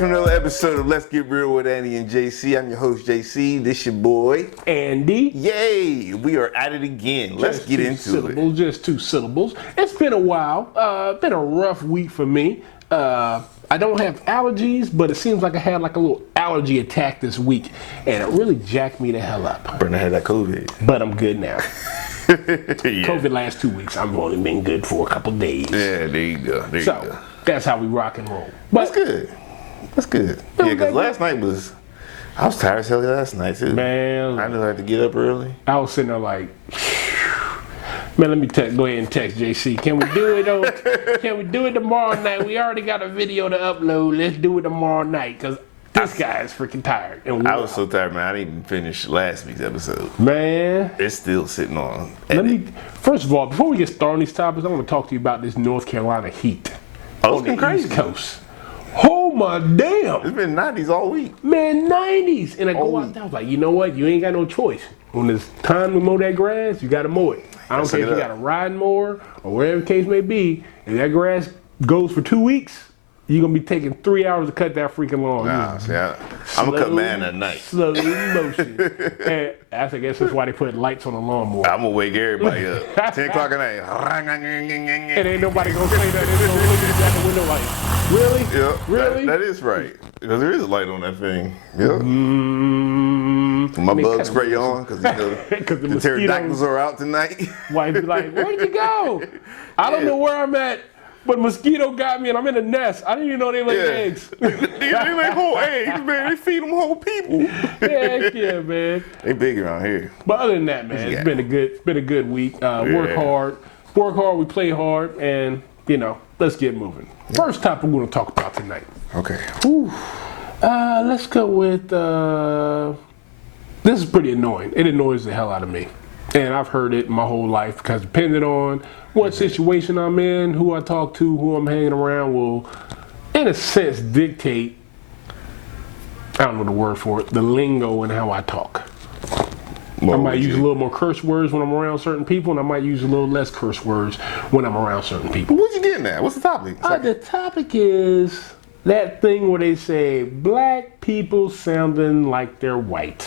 to another episode of Let's Get Real with Andy and JC. I'm your host, JC. This your boy, Andy. Yay! We are at it again. Let's get into it. Just two syllables. It's been a while. Been a rough week for me. I don't have allergies, but it seems like I had like a little allergy attack this week, and it really jacked me the hell up. Brenda had that COVID. But I'm good now. Yeah. COVID last 2 weeks. I've only been good for a couple days. Yeah, there you go. There you go. That's how we rock and roll. But that's good. That's good. Yeah, because last night was, I was tired as hell last night too. Man, I knew I had to get up early. I was sitting there like, man, let me go ahead and text JC. Can we do it Can we do it tomorrow night? We already got a video to upload. Let's do it tomorrow night because this guy is freaking tired. And I was so tired, man. I didn't even finish last week's episode. Man, it's still sitting on. First of all, before we get started on these topics, I want to talk to you about this North Carolina heat. Oh, it's been crazy. East Coast. Oh my damn! It's been 90s all week. Man, 90s. And I go out there, I was like, you know what? You ain't got no choice. When it's time to mow that grass, you got to mow it. I don't care if you got a riding mower or whatever the case may be. If that grass goes for 2 weeks, you're going to be taking 3 hours to cut that freaking lawn. Nah, see, I'm going to cut mine at night. Slow motion. And I guess that's why they put lights on the lawnmower. I'm going to wake everybody up. 10 o'clock at night. And ain't nobody going to say that. They're going to look at the window like, really? Yeah, really? That is right. Because there is a light on that thing. Yeah. My bug spray on because the pterodactyls are out tonight. Wife be like, where'd you go? I don't know where I'm at, but mosquito got me and I'm in a nest. I didn't even know they lay eggs. They lay whole eggs, man. They feed them whole people. Yeah, man. They big around here. But other than that, man, it's been a good week. Work hard, we play hard, and let's get moving. First topic we're going to talk about tonight. Okay. Let's go with. This is pretty annoying. It annoys the hell out of me. And I've heard it my whole life because depending on what situation I'm in, who I talk to, who I'm hanging around will, in a sense, dictate, I don't know the word for it, the lingo and how I talk. I might use a little more curse words when I'm around certain people, and I might use a little less curse words when I'm around certain people. What you getting at? What's the topic? The topic is that thing where they say black people sounding like they're white.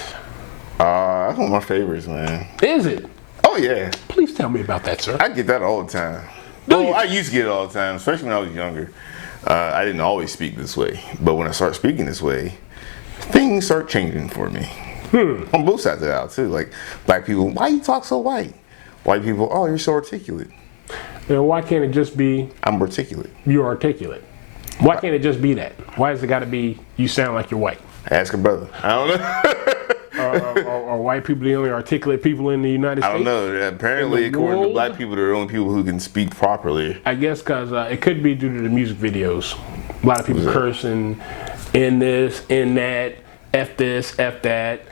That's one of my favorites, man. Is it? Oh, yeah. Please tell me about that, sir. I get that all the time. I used to get it all the time, especially when I was younger. I didn't always speak this way. But when I started speaking this way, things start changing for me. On both sides of the aisle, too. Like, black people, why you talk so white? White people, oh, you're so articulate. And why can't it just be... I'm articulate. You're articulate. Why can't it just be that? Why has it got to be you sound like you're white? Ask a brother. I don't know. Are white people the only articulate people in the United States? I don't know. Apparently, according to black people, they're the only people who can speak properly. I guess because it could be due to the music videos. A lot of people cursing in this, in that, F this, F that,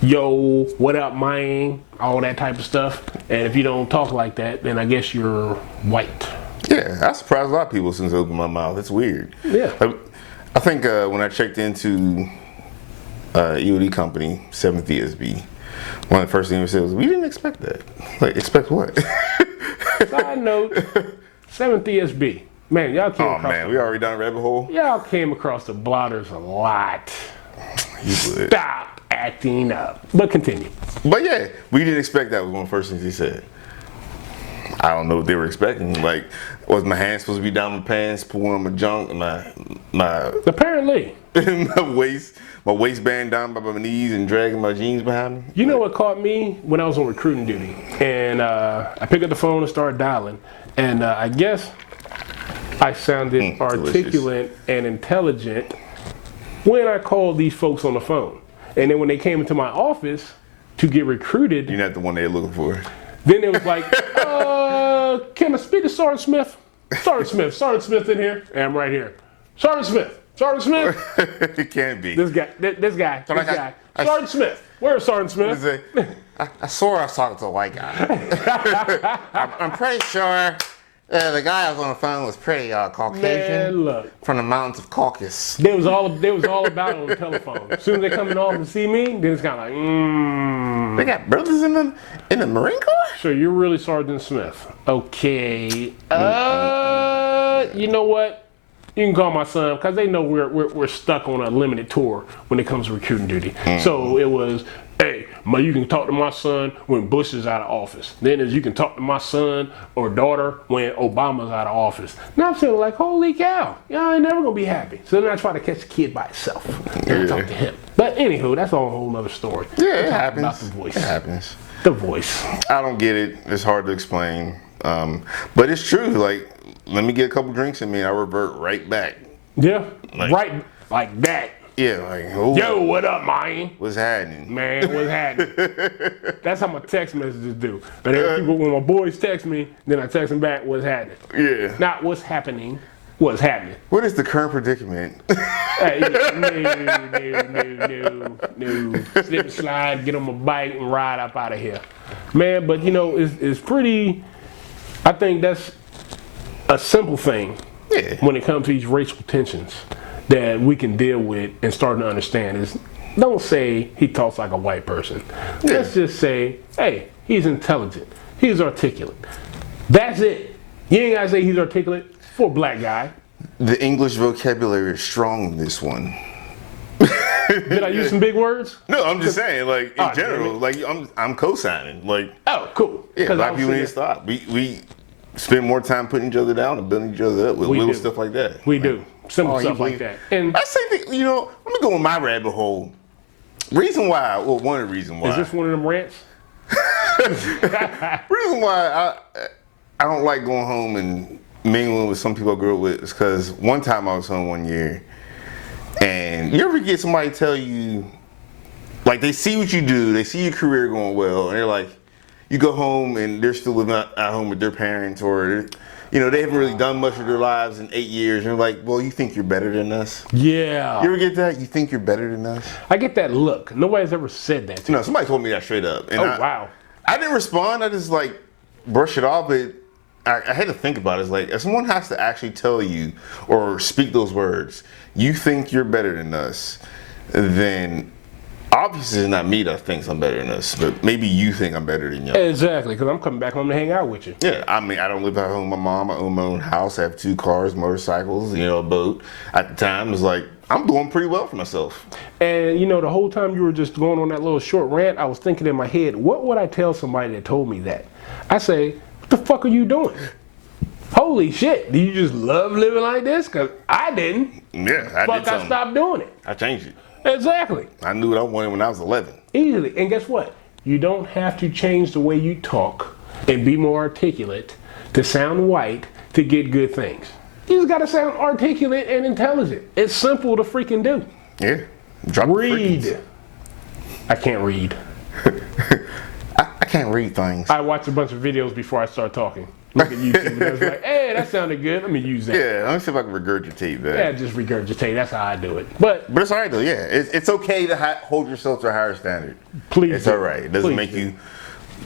yo, what up, man, all that type of stuff. And if you don't talk like that, then I guess you're white. Yeah, I surprised a lot of people since I opened my mouth. It's weird. Yeah. I think when I checked into EOD company, 7th ESB, one of the first things we said was, we didn't expect that. Like, expect what? Side note, 7th ESB. Man, y'all came across... Oh, man, we already done a rabbit hole? Y'all came across the blotters a lot. You would. Stop acting up. But continue. But yeah, we didn't expect that was one of the first things he said. I don't know what they were expecting. Like, was my hand supposed to be down my pants, pulling my junk, and my apparently my waistband down by my knees and dragging my jeans behind me? You know what caught me when I was on recruiting duty? And I picked up the phone and started dialing. And I guess I sounded articulate and intelligent when I called these folks on the phone. And then when they came into my office to get recruited... You're not the one they're looking for. Then it was like, can I speak to Sergeant Smith? Sergeant Smith in here? And I'm right here. Sergeant Smith. It can't be. This guy. Sergeant Smith. Where's Sergeant Smith? I swore I was talking to a white guy. I'm pretty sure the guy I was on the phone was pretty Caucasian. Man, look. From the mountains of Caucasus. They was all about it on the telephone. As soon as they come in office and see me, then it's kind of like, They got brothers in the Marine Corps? So you're really Sergeant Smith. Okay. You know what? You can call my son because they know we're stuck on a limited tour when it comes to recruiting duty. So it was, hey, you can talk to my son when Bush is out of office. Then you can talk to my son or daughter when Obama's out of office. Now I'm feeling like, holy cow, y'all ain't never gonna be happy. So then I try to catch the kid by itself and I talk to him. But anywho, that's a whole other story. Yeah, it happens. About the voice. It happens. The voice. I don't get it. It's hard to explain. But it's true. Like, let me get a couple drinks in me and I revert right back. Yeah, right like that. Yeah, like, oh, Yo, what up, man? what's happening? Man, what's happening? That's how my text messages do. But when my boys text me, then I text them back, what's happening? Yeah. Not what's happening, what's happening. What is the current predicament? Hey, no. Slip and slide, get on my bike and ride up out of here. Man, but you know, it's pretty, I think that's a simple thing when it comes to these racial tensions that we can deal with and start to understand is don't say he talks like a white person. Let's just say, hey, he's intelligent. He's articulate. That's it. You ain't gotta say he's articulate for a black guy. The English vocabulary is strong in this one. Did I use some big words? No, I'm just saying, like, in Oh, general, damn like, I'm co-signing. Like, Oh, cool. yeah, 'Cause black I was people need to thinking- stop. We spend more time putting each other down and building each other up with We little do. stuff like that. We do. Simple Oh, you stuff like believe- that. And I say that, you know, let me go in my rabbit hole. Reason why, well, one of the reasons why. is this one of them rants? Reason why I don't like going home and mingling with some people I grew up with is because one time I was home one year, and you ever get somebody tell you, like, they see what you do, they see your career going well, and they're like, you go home and they're still living at home with their parents, or you know, they haven't really done much of their lives in 8 years, and they're like, well, you think you're better than us? Yeah. You ever get that? You think you're better than us? I get that look. Nobody's ever said that to me. No, somebody told me that straight up. And Wow. I didn't respond. I just like brush it off. But I had to think about it. It's like if someone has to actually tell you or speak those words, you think you're better than us, then obviously it's not me that thinks I'm better than us, but maybe you think I'm better than you. Exactly, because I'm coming back home to hang out with you. Yeah, I mean, I don't live at home with my mom. I own my own house. I have 2 cars, motorcycles, you know, a boat. At the time, it was like, I'm doing pretty well for myself. And you know, the whole time you were just going on that little short rant, I was thinking in my head, what would I tell somebody that told me that? I say, what the fuck are you doing? Holy shit, do you just love living like this? Because I didn't. Yeah, I Fuck, did I something. stopped doing it. I changed it. Exactly. I knew what I wanted when I was 11. Easily. And guess what? You don't have to change the way you talk and be more articulate to sound white to get good things. You just gotta sound articulate and intelligent. It's simple to freaking do. Yeah. Drop the Read. freakies. I can't read. I can't read things. I watch a bunch of videos before I start talking. Look at YouTube and I was like, hey, that sounded good. Let me use that. Yeah, let me see if I can regurgitate that. Yeah, just regurgitate. That's how I do it. But But it's all right though. Yeah, it's okay to hold yourself to a higher standard. please, It's do. all right. It doesn't Please make do. you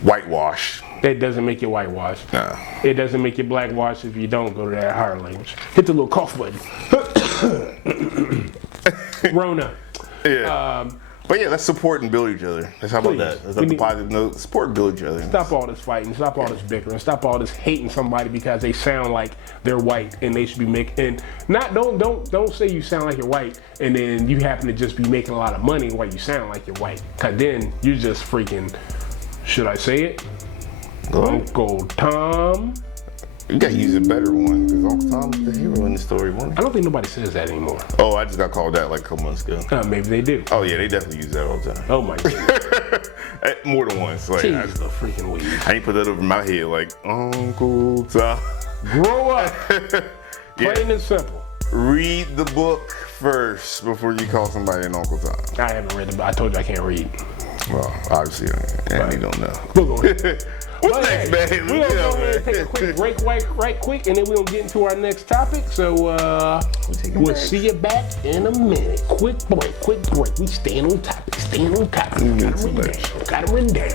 whitewash. It doesn't make you whitewash. No. It doesn't make you blackwash if you don't go to that higher language. Hit the little cough button. Rona. Yeah. But yeah, let's support and build each other. Let's how about Please. that? Let's We have the need- positive note. Support and build each other. Stop all this fighting. Stop all this bickering. Stop all this hating somebody because they sound like they're white and they should be making. And not don't say you sound like you're white and then you happen to just be making a lot of money while you sound like you're white. Cause then you're just freaking. Should I say it? Go ahead. Uncle Tom. You gotta use a better one because Uncle Tom's the hero in the story, wasn't I he? don't think nobody says that anymore. Oh, I just got called that like a couple months ago. Maybe they do. Oh yeah, they definitely use that all the time. Oh my god. More than once. Like Jeez, the freaking weed. I ain't put that over my head like Uncle Tom. Grow up. Yeah. Plain and simple. Read the book first before you call somebody an Uncle Tom. I haven't read it, but I told you I can't read. Well, obviously, you don't know. We'll go ahead. What's But next, hey, man? we're gonna go ahead and take a quick break right quick, and then we're gonna get into our next topic. So we'll see you back in a minute. Quick break. We staying on topic. Got it written down.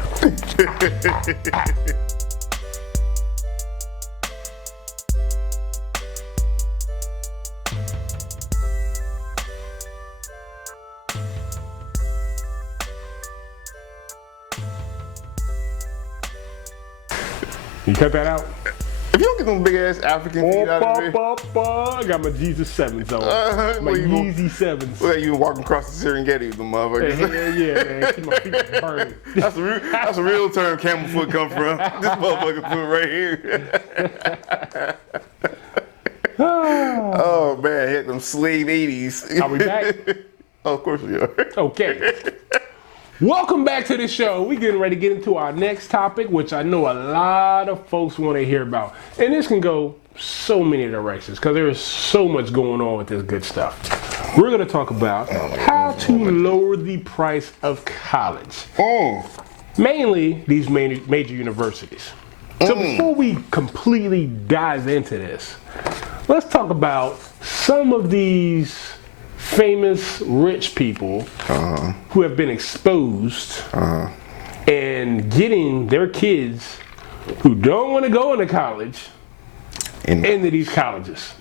You cut that out? If you don't get them big ass African feet out of there, I got my Jesus 7s on. My Yeezy 7s. well, you been walking across the Serengeti with them motherfuckers. Yeah, man. Keep my feet burning. That's a real term camel foot come from. This motherfucker foot right here. Oh man, hit them slave 80s. Are we back? Oh, of course we are. Okay. Welcome back to the show. We're getting ready to get into our next topic, which I know a lot of folks want to hear about. And this can go so many directions because there is so much going on with this good stuff. We're going to talk about how to lower the price of college. Mainly these major universities. So before we completely dive into this, let's talk about some of these famous rich people who have been exposed and getting their kids who don't want to go into college into these colleges.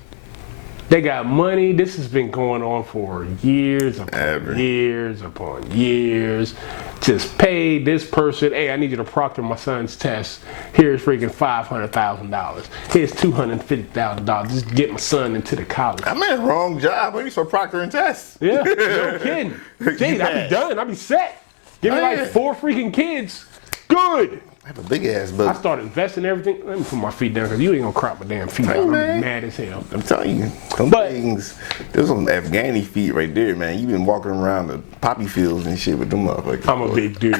They got money. This has been going on for years upon years. Just pay this person, hey, I need you to proctor my son's test. Here's freaking $500,000. Here's $250,000. Just get my son into the college. I'm in the wrong job. I need for proctoring tests. Yeah, no kidding. Jade, I'll be done. I'll be set. Give me like 4 freaking kids. Good. I have a big ass I butt. started investing in everything. Let me put my feet down because you ain't gonna crop my damn feet out. I'm man. mad as hell. I'm telling you, them But- things, there's some Afghani feet right there, man. You been walking around the poppy fields and shit with them motherfuckers. I'm a big dude.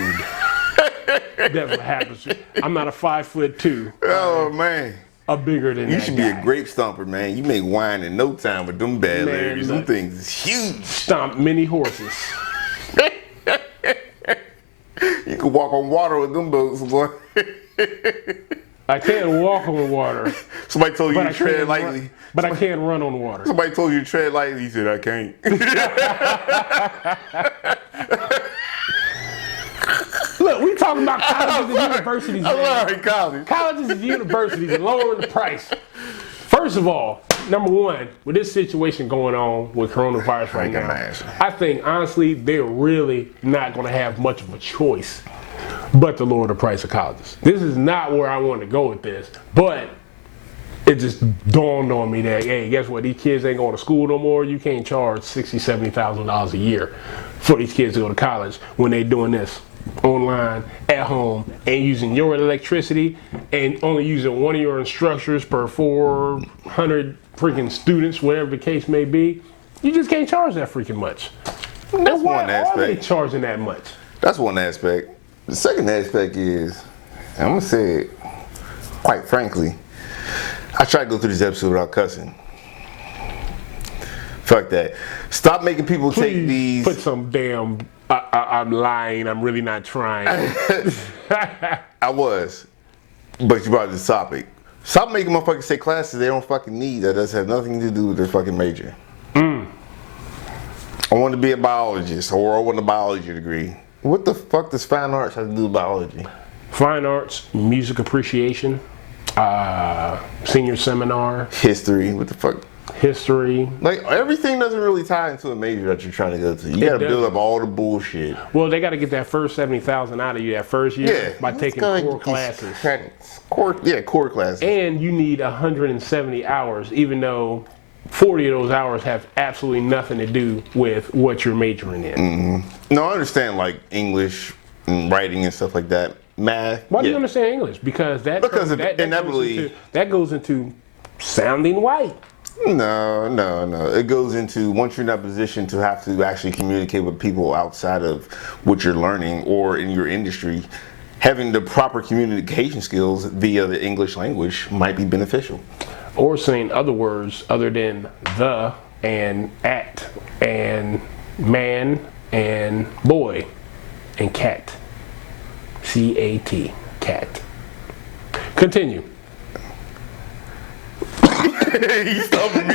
That's what happens. I'm not a 5'2". Oh, man. I'm bigger than You that should guy. be a grape stomper, man. You make wine in no time with them bad Man, ladies. Them look. things is huge. Stomp many horses. You can walk on water with them boats, boy. I can't walk on water, Somebody told you but to I tread can lightly. run, but I can run on water. Somebody told you to tread lightly. He said, I can't. Look, we talking about colleges and universities, I'm man. sorry, college. Colleges and universities and lowering the price. First of all, number one, with this situation going on with coronavirus right now, imagine. I think honestly they're really not going to have much of a choice but to lower the price of colleges. This is not where I want to go with this, but it just dawned on me that, hey, guess what? These kids ain't going to school no more. You can't charge $60,000, $70,000 a year for these kids to go to college when they're doing this online, at home, and using your electricity and only using one of your instructors per 400 freaking students, whatever the case may be. You just can't charge that freaking much. That's Why one are they aspect. charging that much? That's one aspect. The second aspect is, I'm going to say it quite frankly, I try to go through this episode without cussing. Fuck that. Stop making people take Please these. put some damn, I'm lying, I'm really not trying. I was. But you brought this topic. Stop making motherfuckers take classes they don't fucking need that doesn't have nothing to do with their fucking major. I want to be a biologist or I want a biology degree. What the fuck does fine arts have to do with biology? Fine arts, music appreciation, senior seminar, History, what the fuck? history. Like, everything doesn't really tie into a major that you're trying to go to. You gotta build doesn't. up all the bullshit. Well, they got to get that first 70,000 out of you that first year Yeah. by let's taking go core get these classes. credits. Core classes. And you need 170 hours, even though 40 of those hours have absolutely nothing to do with what you're majoring in. No, I understand, like, English and writing and stuff like that. Math. Why do yeah. you understand English? Because that inevitably- that goes into sounding white. No. It goes into once you're in that position to have to actually communicate with people outside of what you're learning or in your industry, having the proper communication skills via the English language might be beneficial. Or saying other words other than the and at and man and boy and cat. C-A-T. Cat. Continue. He's stumping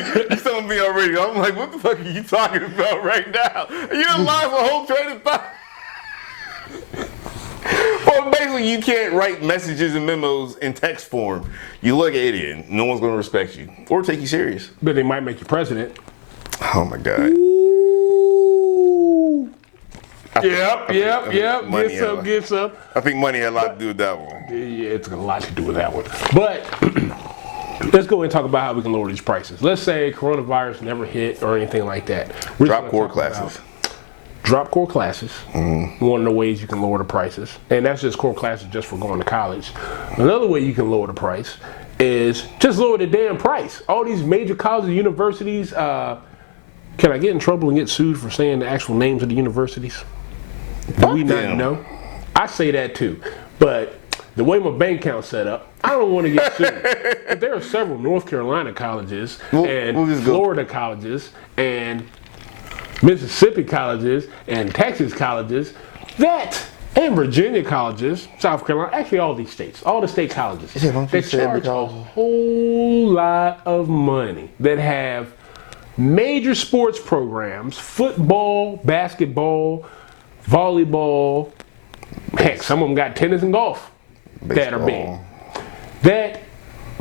me already. I'm like, what the fuck are you talking about right now? You done lost a whole train of thought. Well, basically, you can't write messages and memos in text form. You look at it, no one's going to respect you or take you serious. But they might make you president. Oh my God. Yep. money Get some. I think money had a lot to do with that one. Yeah, it's got a lot to do with that one. But Let's go and talk about how we can lower these prices. Let's say coronavirus never hit or anything like that. Drop core classes. Drop core classes. One of the ways you can lower the prices. And that's just core classes just for going to college. Another way you can lower the price is just lower the damn price. All these major colleges and universities, can I get in trouble and get sued for saying the actual names of the universities? Do we not know? I say that too. But the way my bank account's set up, I don't want to get sued. But there are several North Carolina colleges and Florida colleges and Mississippi colleges and Texas colleges and Virginia colleges, South Carolina, actually all these states, all the state colleges, they charge a whole lot of money that have major sports programs, football, basketball, volleyball, heck, some of them got tennis and golf that are big, that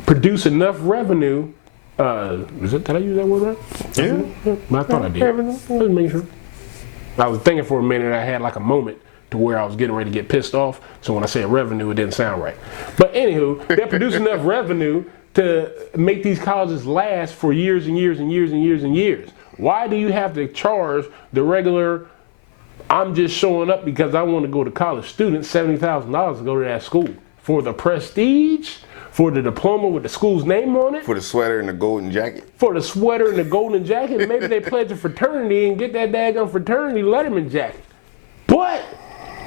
produce enough revenue. Did I use that word right? Yeah. I thought I did. Let's make sure. I was thinking for a minute, I had like a moment to where I was getting ready to get pissed off. So when I said revenue, it didn't sound right. But anywho, they produce enough revenue to make these colleges last for years and years and years and years and years. Why do you have to charge the regular, I'm just showing up because I want to go to college student $70,000 to go to that school? For the prestige? For the diploma with the school's name on it? For the sweater and the golden jacket? For the sweater and the golden jacket? Maybe they pledge a fraternity and get that daggone fraternity Letterman jacket. But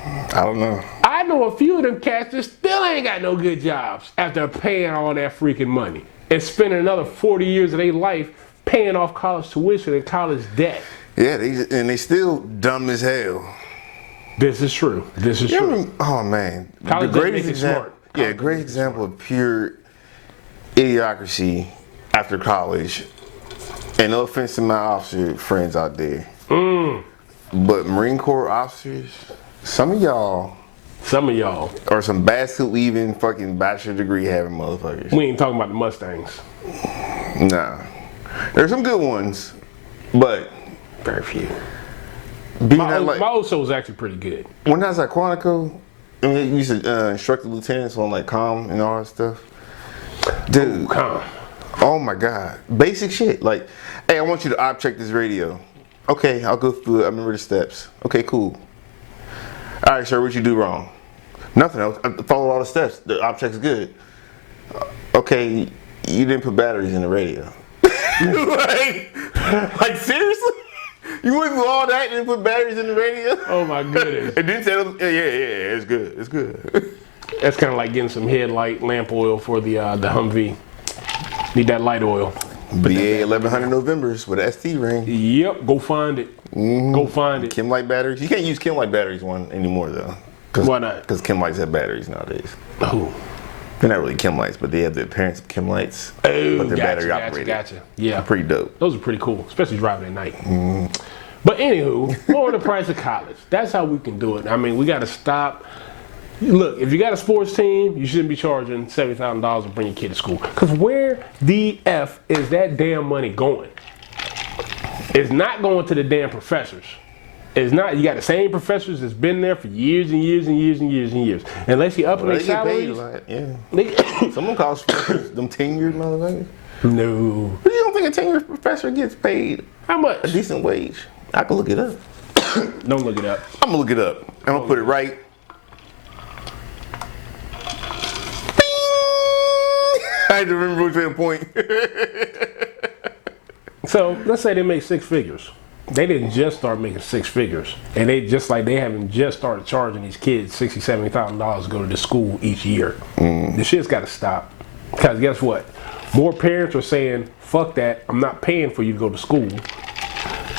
I don't know. I know a few of them cats that still ain't got no good jobs after paying all that freaking money and spending another 40 years of their life paying off college tuition and college debt. Yeah, they still dumb as hell. This is true. This is true. Oh man, College the greatest make it smart. Yeah, great example of pure idiocracy after college. And no offense to my officer friends out there, but Marine Corps officers, some of y'all are some bastard leaving fucking bachelor degree having motherfuckers. We ain't talking about the Mustangs. Nah, there's some good ones, but Very few. my old soul was actually pretty good. When I was at Quantico, I mean, you used to instruct the lieutenants on like comm and all that stuff. Dude, oh my God, basic shit. Like, hey, I want you to op check this radio. Okay, I'll go through it. I remember the steps. Okay, cool. All right, sir, what you do wrong? Nothing else. I followed all the steps. The op check's good. Okay, you didn't put batteries in the radio. like seriously? You went through all that and didn't put batteries in the radio? Oh my goodness. And didn't tell them, yeah, it's good, it's good. That's kind of like getting some headlight lamp oil for the Humvee. Need that light oil. BA 1100 Novembers with an ST ring. Yep, go find it. Go find it. Chem-Lite batteries. You can't use Chem-Lite batteries one anymore though. Why not? Because Chem-Lites have batteries nowadays. Oh. They're not really Chem-Lites, but they have the appearance of Chem-Lites. Oh, but they're battery operated. Gotcha. Yeah. Pretty dope. Those are pretty cool, especially driving at night. But anywho, lower the price of college. That's how we can do it. I mean, we got to stop. Look, if you got a sports team, you shouldn't be charging $70,000 to bring your kid to school. Because where the F is that damn money going? It's not going to the damn professors. It's not. You got the same professors that's been there for years and years and years and years and years. Unless you up their salaries. Yeah. Some of them college professors, them tenured motherfuckers. No. But you don't think a tenured professor gets paid How much? a decent wage? I can look it up. Don't look it up. I'm gonna look it up. I'm gonna put it right. I had to remember which way to point. So let's say they make six figures. They didn't just start making six figures, and they haven't just started charging these kids $60,000, $70,000 to go to the school each year. This shit's got to stop. Because guess what? More parents are saying, "Fuck that! I'm not paying for you to go to school."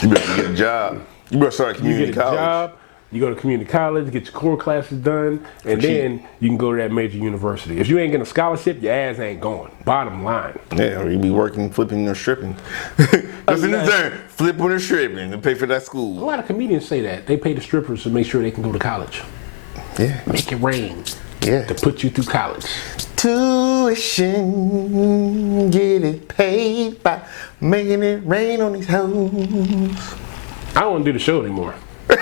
You better get a job. You better start at community college. You get a job. You go to community college, get your core classes done, and then you can go to that major university. If you ain't getting a scholarship, your ass ain't going. Bottom line. Yeah, or you be working, flipping, or stripping. Just in the turn, flipping or stripping to pay for that A school. lot of comedians say that. They pay the strippers to make sure they can go to college. Yeah. Make it rain. Yeah. To put you through college. Tuition, get it paid by making it rain on these hoes. I don't want to do the show anymore. You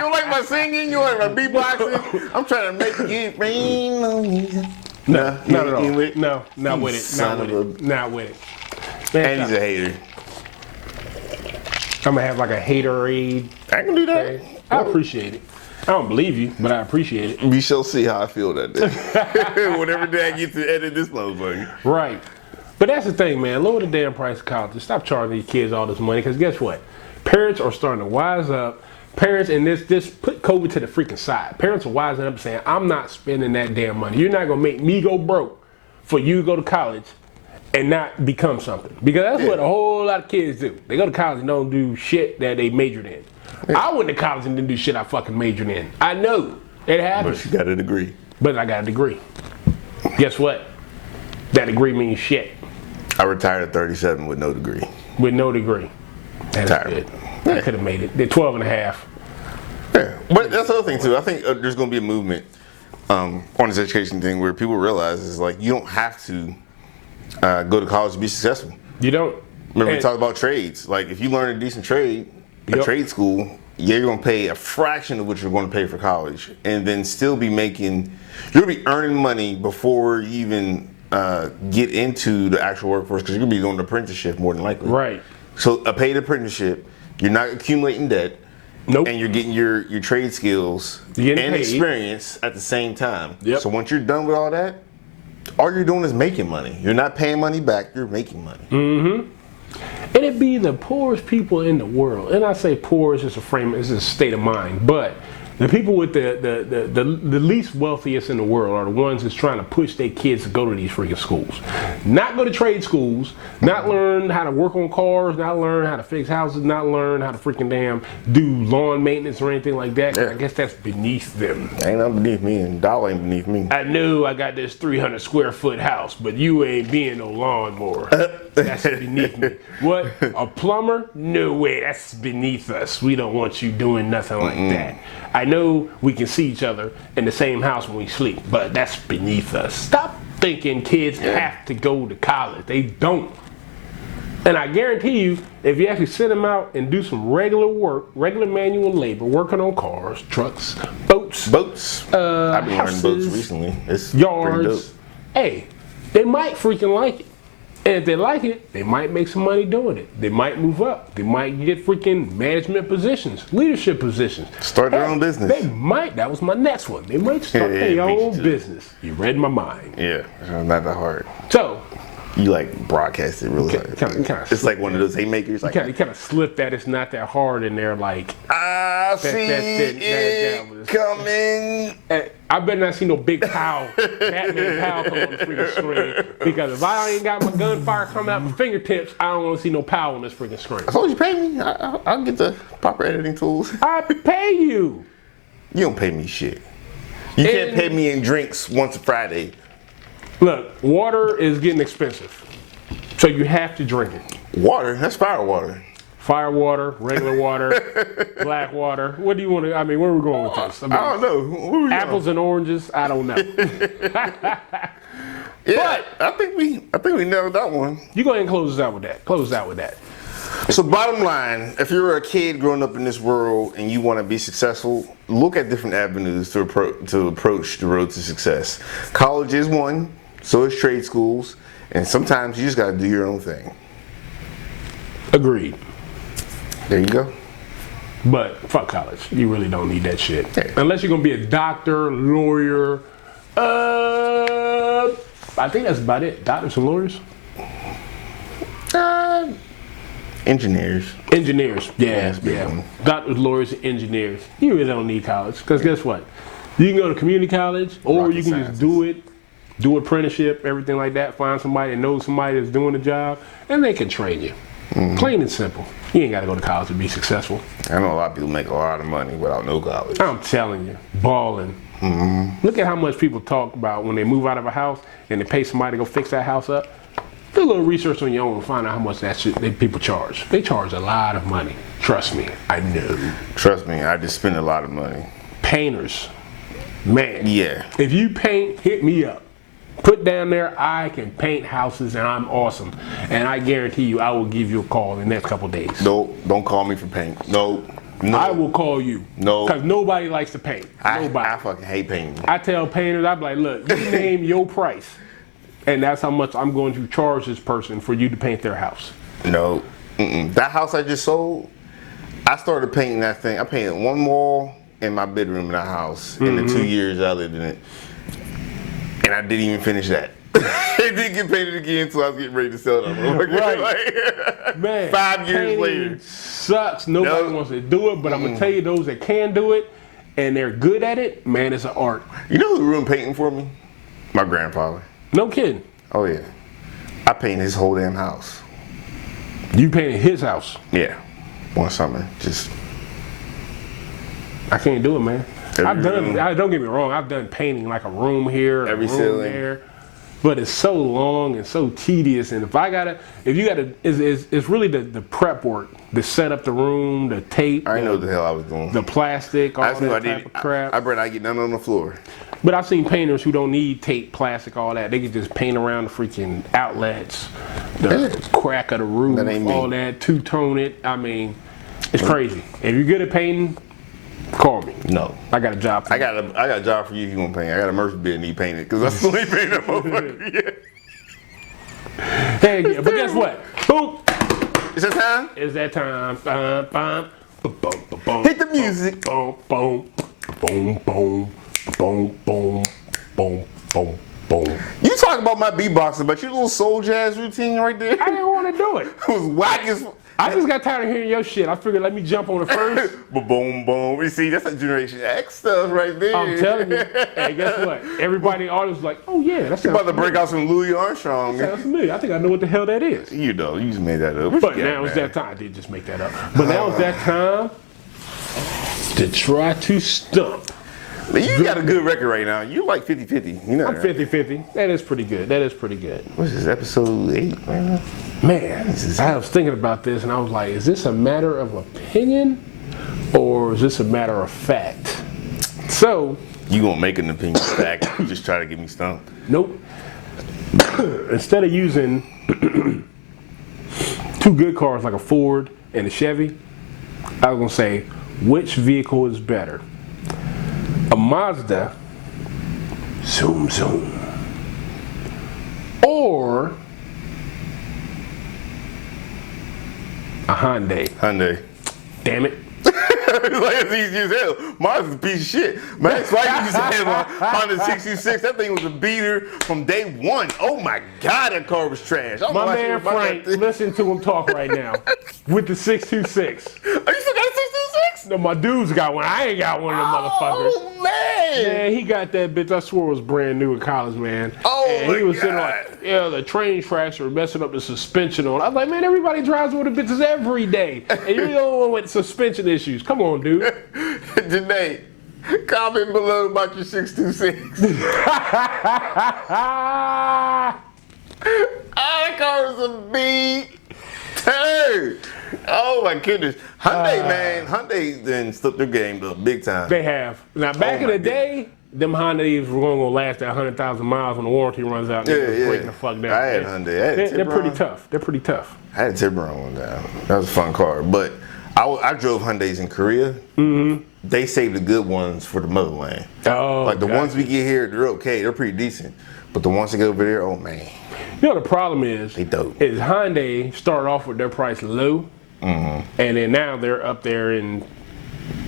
don't like my singing? You don't like my beatboxing? I'm trying to make it rain on you. No, you not at all. ain't with it? No, not with it. Son Not with of it. Not with it. Man, And he's a hater. I'm gonna have like a haterade. I can do that. I appreciate it. I don't believe you, but I appreciate it. We shall see how I feel that day. Whenever Dad gets to edit this motherfucker. Right. But that's the thing, man. Lower the damn price of college. Stop charging these kids all this money. Because guess what? Parents are starting to wise up. Parents, and this put COVID to the freaking side. Parents are wising up and saying, I'm not spending that damn money. You're not going to make me go broke for you to go to college and not become something. Because that's what a whole lot of kids do. They go to college and don't do shit that they majored in. I went to college and didn't do shit I fucking majored in. I know. It happens. But you got a degree. But I got a degree. Guess what? That degree means shit. I retired at 37 with no degree. With no degree. That's Retirement. good. I could have made it. They're 12 and a half. Yeah, but that's the other thing too. I think there's going to be a movement on this education thing where people realize is like you don't have to go to college to be successful. You don't. Remember we talked about trades. Like if you learn a decent trade, a trade school, you're going to pay a fraction of what you're going to pay for college, and then still be making. You'll be earning money before you even get into the actual workforce because you're going to be doing an apprenticeship more than likely. Right. So a paid apprenticeship, you're not accumulating debt. Nope. And you're getting your trade skills You're and getting paid. experience at the same time. Yep. So once you're done with all that, all you're doing is making money. You're not paying money back, you're making money. And it be the poorest people in the world. And I say poor is just a frame, it's just a state of mind. But the people with the least wealthiest in the world are the ones that's trying to push their kids to go to these freaking schools. Not go to trade schools, not learn how to work on cars, not learn how to fix houses, not learn how to freaking damn do lawn maintenance or anything like that. Yeah. I guess that's beneath them. Ain't nothing beneath me, and dollar ain't beneath me. I know I got this 300 square foot house, but you ain't being no lawnmower. That's beneath me. What? A plumber? No way. That's beneath us. We don't want you doing nothing like that. I know we can see each other in the same house when we sleep, but that's beneath us. Stop thinking kids have to go to college. They don't. And I guarantee you, if you actually send them out and do some regular work, regular manual labor, working on cars, trucks, boats, I've been learning boats houses, recently. It's pretty dope. yards, hey, they might freaking like it. And if they like it, they might make some money doing it. They might move up. They might get freaking management positions, leadership positions. Start their own business. They might. That was my next one. They might start Yeah, their beat own you to it. business. You read my mind. Yeah, it's not that hard. So, You like broadcast it real hard. kinda It's like one of those haymakers. Like, you kind of slip that it's not that hard in there. Like, I see that it was- coming. I better not see no big pow, Batman pow come on the freaking screen. Because if I ain't got my gunfire coming out my fingertips, I don't want to see no pow on this freaking screen. As long as you pay me, I'll get the proper editing tools. I pay you. You don't pay me shit. You can't And- pay me in drinks once a Friday. Look, water is getting expensive. So you have to drink it. Water, that's fire water. Fire water, regular water, black water. What do you want to, I mean, where are we going with this? I mean, I don't know. Where we apples and oranges, I don't know. Yeah, I think we nailed that one. You go ahead and close us out with that. Close us out with that. So bottom line, if you're a kid growing up in this world and you want to be successful, look at different avenues to approach the road to success. College is one, so is trade schools, and sometimes you just got to do your own thing. Agreed. There you go. But fuck college. You really don't need that shit. Yeah. Unless you're going to be a doctor, lawyer. I think that's about it. Doctors and lawyers. Engineers. Engineers. Yeah, that's a big yeah. one. Doctors, lawyers, and engineers. You really don't need college. Because guess what? You can go to community college, or Rocket you can sciences. just do it, do apprenticeship, everything like that. Find somebody that knows somebody that's doing the job, and they can train you. Plain and simple. You ain't got to go to college to be successful. I know a lot of people make a lot of money without no college. I'm telling you, balling. Look at how much people talk about when they move out of a house and they pay somebody to go fix that house up. Do a little research on your own and find out how much that shit people charge. They charge a lot of money. Trust me, I know. Trust me, I just spend a lot of money. Painters, man. Yeah. If you paint, hit me up. Put down there, I can paint houses and I'm awesome. And I guarantee you, I will give you a call in the next couple days. Nope, don't call me for paint. Nope. No. I will call you. No. Because nobody likes to paint. Nobody. I fucking hate painting. I tell painters, I'm like, look, you name your price, and that's how much I'm going to charge this person for you to paint their house. No. That house I just sold, I started painting that thing. I painted one wall in my bedroom in that house in the 2 years I lived in it. And I didn't even finish that. It didn't get painted again until I was getting ready to sell them. Right. Man, 5 years painting later. Sucks. Nobody No. wants to do it, but I'm going to tell you, those that can do it and they're good at it, man, it's an art. You know who ruined painting for me? My grandfather. No kidding. Oh, yeah. I painted his whole damn house. You painted his house. Yeah. One summer. Just. I can't do it, man. Every room. Don't get me wrong, I've done painting like a room here, Every a room ceiling. there. But it's so long and so tedious. And it's really the prep work, the set up the room, the tape, I didn't know what the hell I was doing. the plastic, all I just knew that I type did. of crap. I bet I get none on the floor. But I've seen painters who don't need tape, plastic, all that. They can just paint around the freaking outlets, the crack of the roof, That ain't me. all that, two-tone it. I mean, it's crazy. If you're good at painting, call me. No. I got a job for I you. got a job for you if you want to paint. I got a merch bid need painted because I still ain't painted that motherfucker yet. Hey, yeah, but guess what? Boom. Is it time? It's that time. Bum, bum, boom, boom, boom, boom, Hit the music. boom, boom, boom, boom, boom, boom, boom, boom, boom. You talk about my beatboxing, but your little soul jazz routine right there I didn't want to do it. was whack as. I just got tired of hearing your shit. I figured let me jump on it first. Boom, boom. You see, that's that Generation X stuff right there. I'm telling you. Hey, guess what? Everybody in the audience was like, oh yeah, that's About to break out some Louis Armstrong. sounds familiar. I think I know what the hell that is. You know, you just made that up. But now it's that time. I did just make that up. But now it's that time to try to stump. You got a good record right now. You like 50-50. You know I'm that, right? 50-50. That is pretty good. That is pretty good. What's this, episode 8 right now? Man, I was thinking about this and I was like, is this a matter of opinion or is this a matter of fact? So, You gonna make an opinion back. You just try to get me stumped. nope. Instead of using two good cars like a Ford and a Chevy, I was gonna say, which vehicle is better? A Mazda, zoom zoom, or a Hyundai? Hyundai. Damn it. Like, it's easy as hell. Mine's a piece of shit. Man, that's why you used to have my Honda 626. That thing was a beater from day one. Oh my God, that car was trash. I don't know My why shit man about that Frank, thing. listen to him talk right now with the 626. Oh, you still got a 626? No, my dude's got one. I ain't got one of them motherfuckers. Oh man. Man, he got that bitch. I swore it was brand new in college, man. Oh, and he my was sitting God. like, yeah, the train tracks are messing up the suspension on. I was like, man, everybody drives with the bitches every day, and you're the only one with suspension issues. Come on, dude. Janae, comment below about your 626. That car was a beat turd. Oh my goodness. Hyundai, man. Hyundai then stepped their game up big time. They have. Now, back Oh, in the my day, them Hondas were going to last that 100,000 miles when the warranty runs out. And they was breaking the fuck down. I had Hyundai. I had a They're pretty Tiburon. tough. They're pretty tough. I had a Tiburon one down. That was a fun car. But I drove Hyundais in Korea. Mm-hmm. They saved the good ones for the motherland. Oh, Like the gotcha. ones we get here, they're okay. They're pretty decent. But the ones that go over there, oh man. You know the problem is, They dope. is Hyundai started off with their price low, Mm-hmm. and then now they're up there in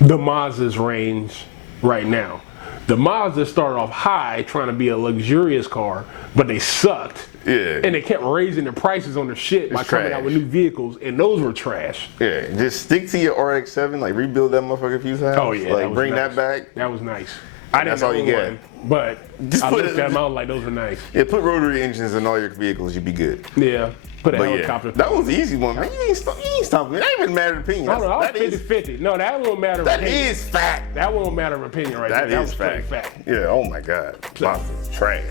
the Mazda's range right now. The Mazda started off high trying to be a luxurious car, but they sucked. Yeah. And they kept raising the prices on their shit by It's coming out trash. with new vehicles, and those were trash. Yeah, just stick to your RX-7, like rebuild that motherfucker a few times. Oh yeah, like that was bring nice. that back. That was nice. I didn't that's all own you get. one, but Just I put looked it- at them, I was like, those are nice. Yeah, put rotary engines in all your vehicles, you'd be good. Yeah, put a But helicopter. yeah, that was the easy one, man. You ain't stopping me. That ain't even matter of opinion. I don't know, I was That is 50-50. No, that won't matter. that opinion. is fact. That won't matter of opinion right That there. That is was straight fact. fact. Yeah. Oh my God, Monster's trash.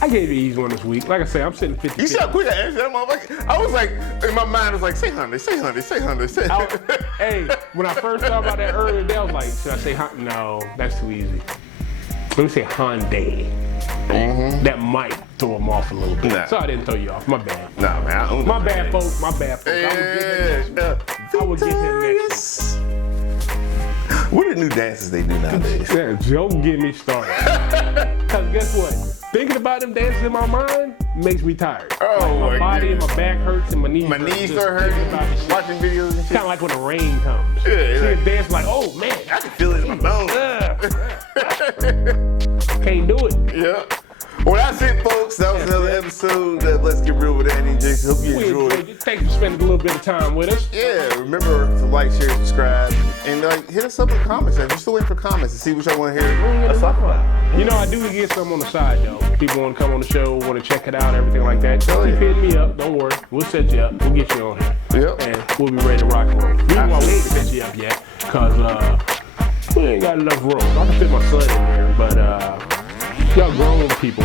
I gave you easy one this week. Like I said, I'm sitting 50. You see how quick I answered that motherfucker? I was like, in my mind, I was like, say Hyundai, say Hyundai, say Hyundai, say Hyundai. Hey, when I first thought about that earlier today, I was like, should I say Hyundai? No, that's too easy. Let me say Hyundai. That might throw them off a little bit. Nah. So I didn't throw you off. My bad. Nah, man, I own My that. bad, folks. My bad, folks. I would give him next week. I would give him next week. Victorious. What are the new dances they do nowadays? Yeah, don't get me started. Cause guess what? Thinking about them dances in my mind makes me tired. Oh, my my body and my back hurts and my knees. My knees start hurting. Watching videos and shit. Kind of like when the rain comes. Yeah, See like- a dance like, oh man, I can feel it in my bones. can't do it. Yeah. Well, that's it, folks. That was another episode of Let's Get Real with Andy and Jason. Hope you We enjoyed enjoyed it. it. Thanks for spending a little bit of time with us. Yeah, remember to like, share, subscribe, and hit us up in the comments. We're still waiting for comments to see what y'all want to hear us talk about. You know, I do get some on the side though. People want to come on the show, want to check it out, everything like that. Just keep hitting me up. Don't worry, we'll set you up. We'll get you on here, Yep. and we'll be ready to rock and roll. Reason why we ain't set you up yet, cause we ain't got enough room. I can fit my son in there, but y'all grown people,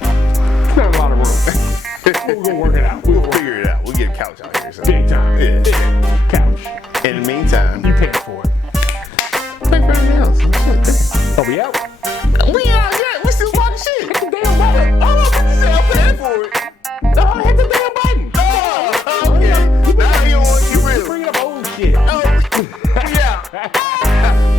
not a lot of room. We're gonna work it out. We'll figure it out. We'll get a couch out here. So. Big time. Yeah. Couch. In the meantime, You paying for it. pay for everything else. Shit, Are we out? damn. We out here. We still talking shit. Hit the damn button. Oh, you said I'm paying for it. Oh, hit the damn button. Oh, okay. Now you want you real. Bring up old shit. Oh, yeah.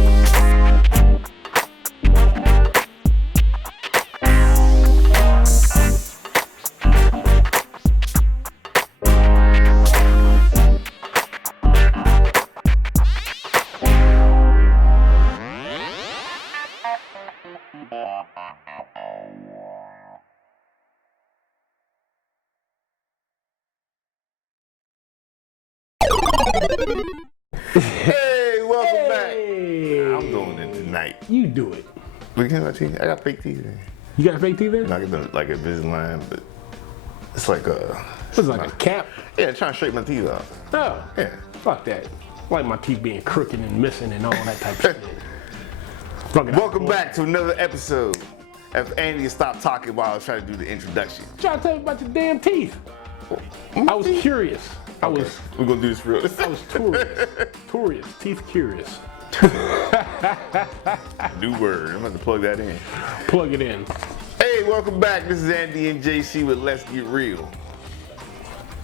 Hey, welcome back. I'm doing it tonight. You do it. Look at my teeth. I got fake teeth in. You got a fake teeth in? Not like a Invisalign, but it's like a. It's like a cap. Yeah, trying to straighten my teeth out. Oh, Yeah. fuck that. I like my teeth being crooked and missing and all that type of shit. Fuck it. Welcome back to another episode. If Andy stopped talking while I was trying to do the introduction. Trying to tell me about your damn teeth. I was curious. We're gonna do this real. I was curious. Teeth curious. New word. I'm gonna have to plug that in. Plug it in. Hey, welcome back. This is Andy and JC with Let's Get Real.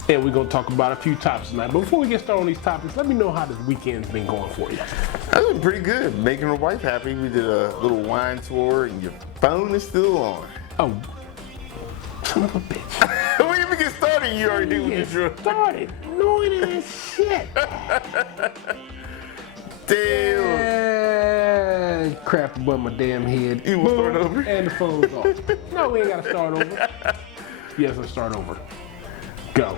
And we're gonna talk about a few topics tonight. But before we get started on these topics, let me know how this weekend's been going for you. That's been pretty good. Making her wife happy. We did a little wine tour, and your phone is still on. Oh, son of a bitch. We even get started. You already knew what Get you were. started. Annoying as shit. Damn. Crap above my damn head. You wanna start over? And the phone's off. No, we ain't gotta start over. Yes, let's start over. Go.